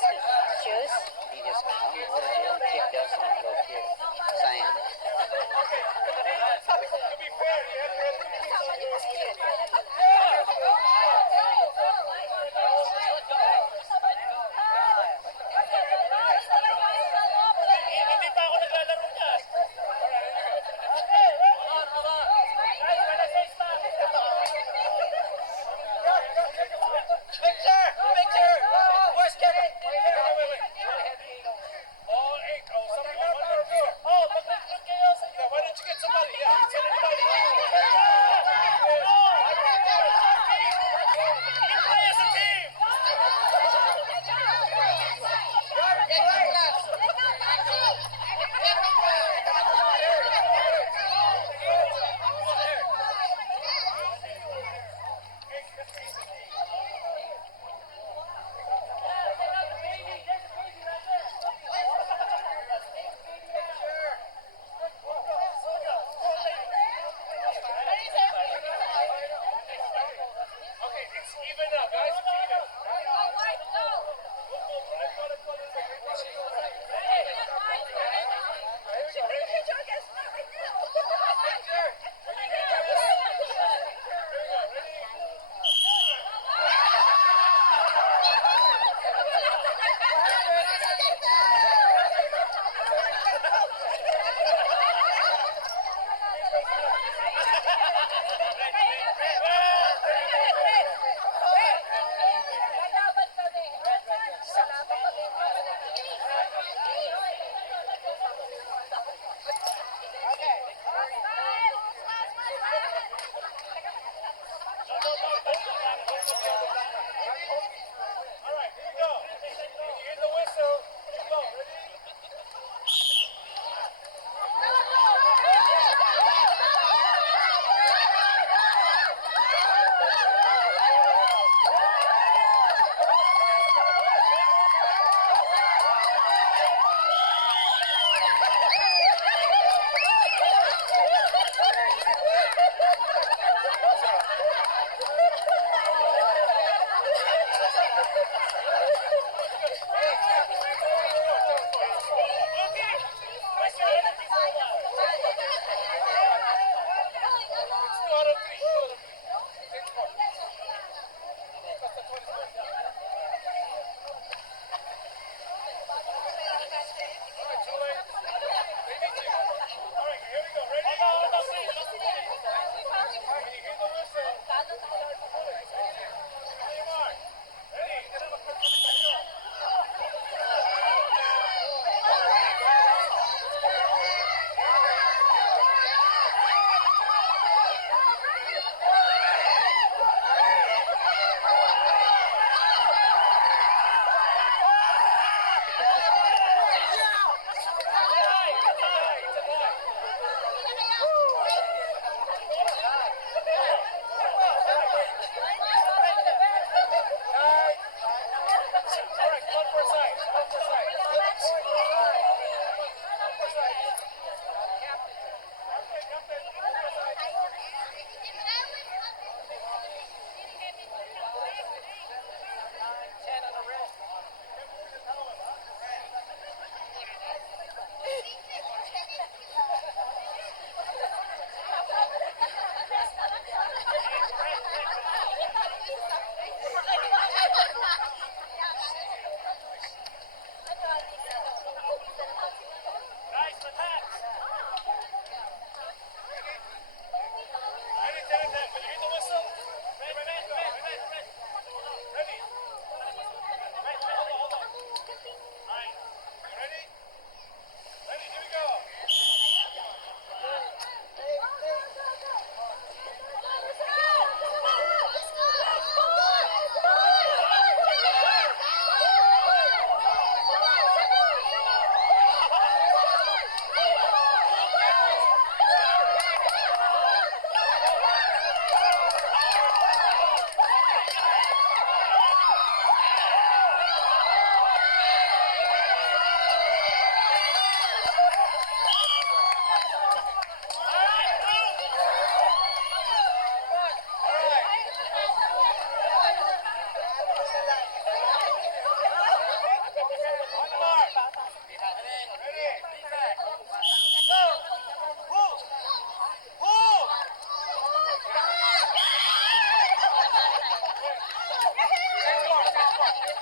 Juice? He just, I don't know what it is. He kicked us and go kick Sam. To be fair, you have to hindi pa ako naglalaro niyan. Picture! Picture! Where's Kenny? Oh, eight. Oh, somebody. Oh, mag-look kayo sa inyo. Why don't you get somebody? Yeah, get anybody. We play as a team. Okay, it's even now, guys. It's even. All right, here you go. When you hear the whistle, you go. Ready?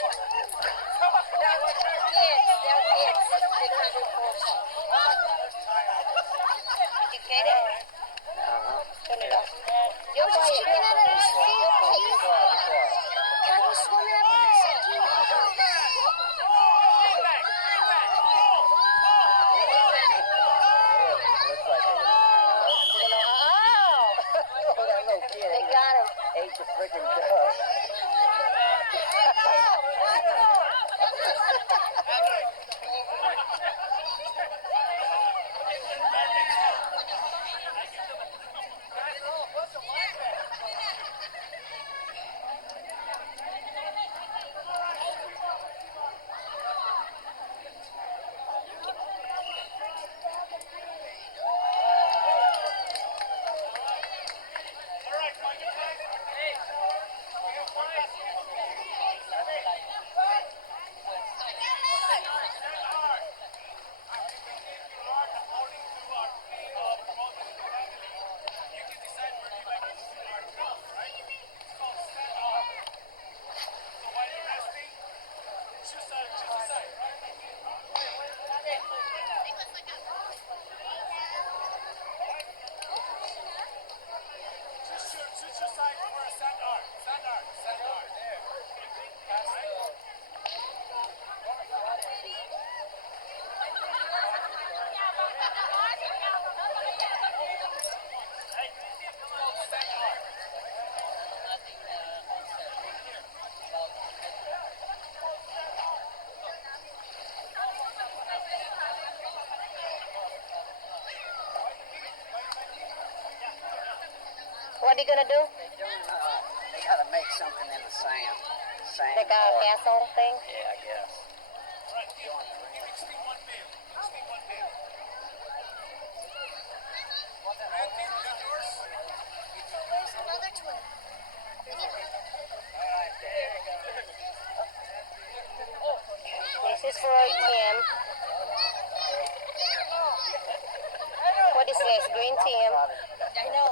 Did you get it? Turn it off. You're quiet. Looks like they're gonna win, right? Oh, Oh, that little kid they got him. ate the freaking duck. What are you gonna do? They gotta make something in the sand. Sand. Like a or- castle thing? Yeah, I guess. This is for team. What is this? Green team. I know.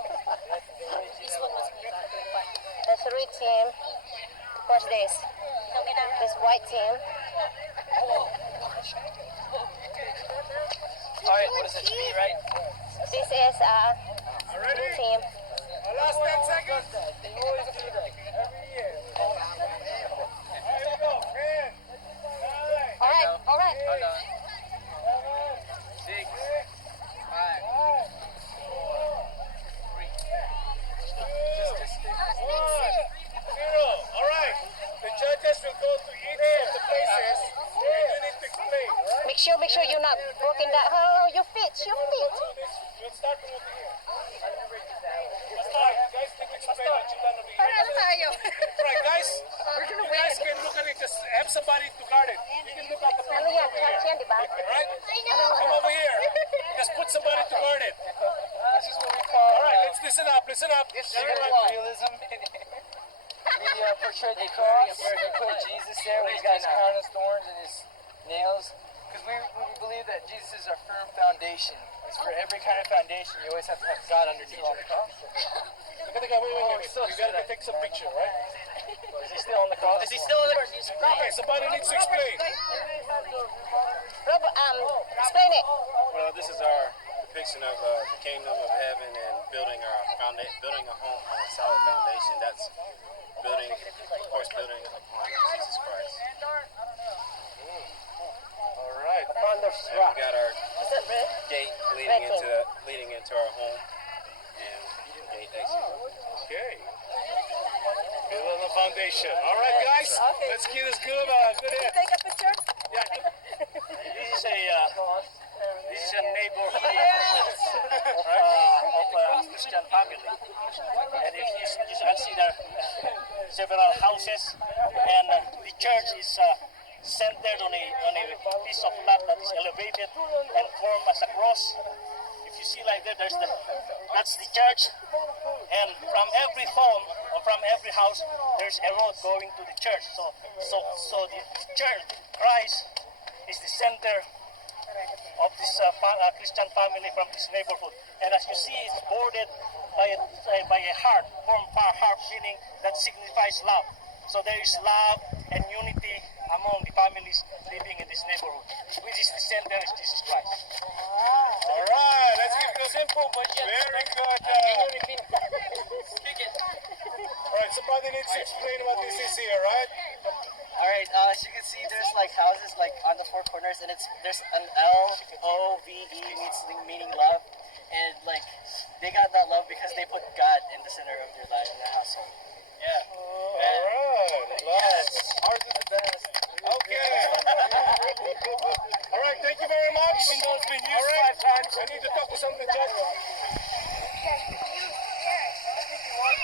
This one was me. That's red team. What's this? This white team. Alright, what is it? Speed, right? This is blue team. Last 10 seconds. They always do that. Every year. There you go. 10, 9, All right, all right. Hold on. 6, 5, 0. All right. The judges will go to each of the places where you need to explain. All right? Make sure you're not broken down. Oh, your feet, your feet. We'll start from over here. Let's start. Guys, can you explain what you've done over here? All right, guys. You guys can look at it. Just have somebody to guard it. You can look at the Ano people yan? over here. Chan, di ba? All right? Come over here. Just put somebody to guard it. This is what we call. All right, let's listen up. Listen up. Everyone. realism. We portrayed the cross. We put Jesus there with his crown of thorns and his nails. Because we believe that Jesus is our firm foundation. It's for every kind of foundation, you always have to have God underneath it. Wait. You gotta take some picture, right? Is he still on the cross? Is he still in there? Okay, somebody needs to explain. Rob, explain it. Well, this is our depiction of the kingdom of heaven and building building a home on a solid foundation. That's building, of course, building upon Jesus Christ. All right. On the And we got our Is it red? gate leading into our home, and gate exit. Okay. Build on the foundation. All right, guys. Let's get this good. Good hit. Take a picture? Yeah. This is a neighborhood of a Christian family. And if you can see there several houses, and the church is centered on a piece of land that is elevated and formed as a cross. If you see like that, that's the church. And from every home or from every house, there's a road going to the church. So the church, Christ, is the center of this Christian family from this neighborhood. And as you see, it's bordered by a heart, formed by a heart, meaning that signifies love. So there is love and unity this neighborhood, which is the center is Jesus Christ. All right, let's keep it simple but yet very good. Can you repeat? Speak it. All right, somebody needs to explain what this is here, right? All right, as you can see, there's like houses like on the four corners, and there's an LOVE meaning love, and like they got that love because they put God in the center of their life in their household.